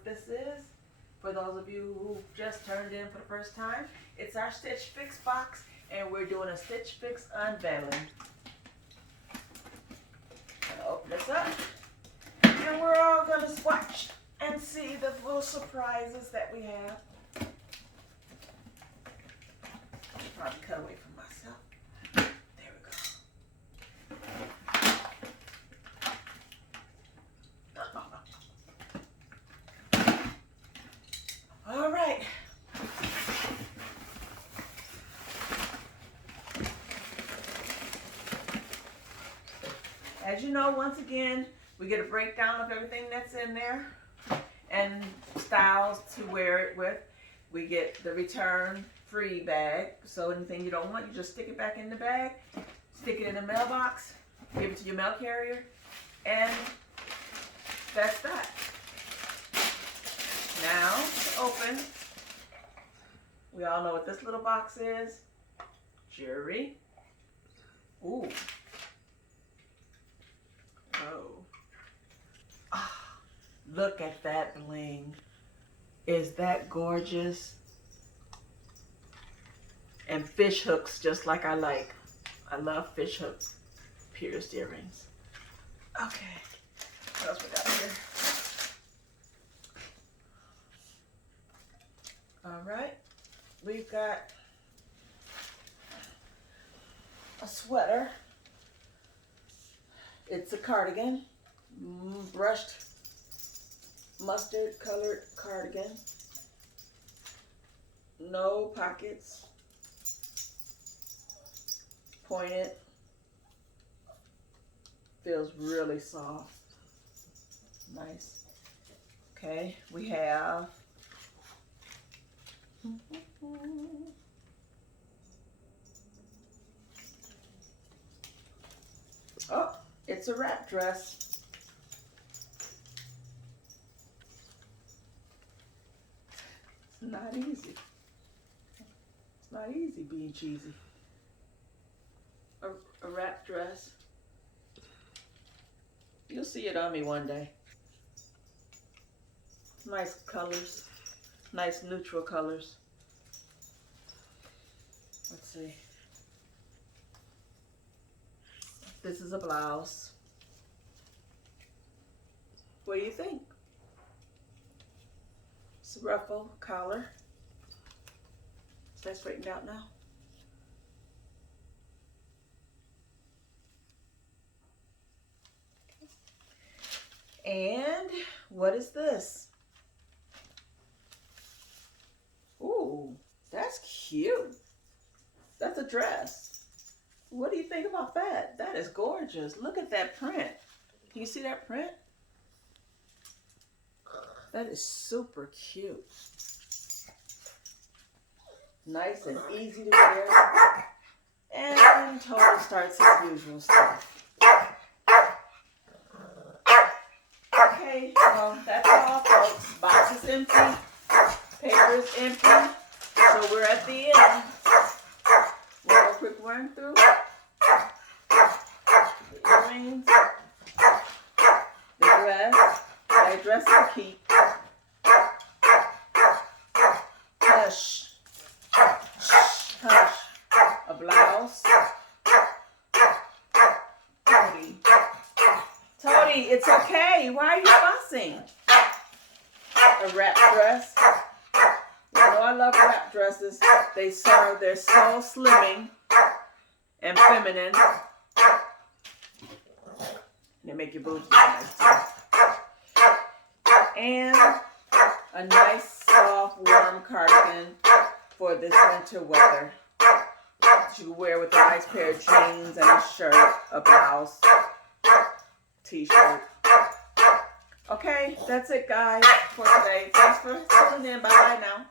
what this is. For those of you who just turned in for the first time, it's our Stitch Fix box, and we're doing a Stitch Fix unveiling. I'll open this up, and we're all going to swatch and see the little surprises that we have. Probably cut away from myself. There we go. All right. As you know, once again, we get a breakdown of everything that's in there and styles to wear it with. We get the return free bag. So anything you don't want, you just stick it back in the bag, stick it in the mailbox, give it to your mail carrier, and that's that. Now, to open, we all know what this little box is. Jewelry. Ooh. Oh. Ah, look at that bling. Is that gorgeous? And fish hooks, just like I like. I love fish hooks. Pierced earrings. Okay. What else we got here? All right. We've got a sweater. It's a cardigan. Brushed mustard colored cardigan. No pockets. Pointed. Feels really soft. Nice. Okay, we have oh, it's a wrap dress. It's not easy. It's not easy being cheesy. A wrap dress. You'll see it on me one day. Nice colors. Nice neutral colors. Let's see. This is a blouse. What do you think? It's a ruffle collar. Is that straightened out now? And what is this? Ooh, that's cute. That's a dress. What do you think about that? That is gorgeous. Look at that print. Can you see that print? That is super cute. Nice and easy to wear. And Total starts his usual stuff. Okay, well, that's all, folks. Box is empty. Paper is empty. So we're at the end. We'll have a quick run through. The earrings. The dress. That dress will keep. Hush. Hush. A blouse. Tony, it's okay. Why are you fussing? A wrap dress. You know I love wrap dresses. They're so slimming and feminine. They make your boobs nice too. And a nice, soft, warm cardigan for this winter weather. You can wear with a nice pair of jeans and a shirt, a blouse, t-shirt. Okay, that's it, guys, for today. Thanks for tuning in. Bye-bye now.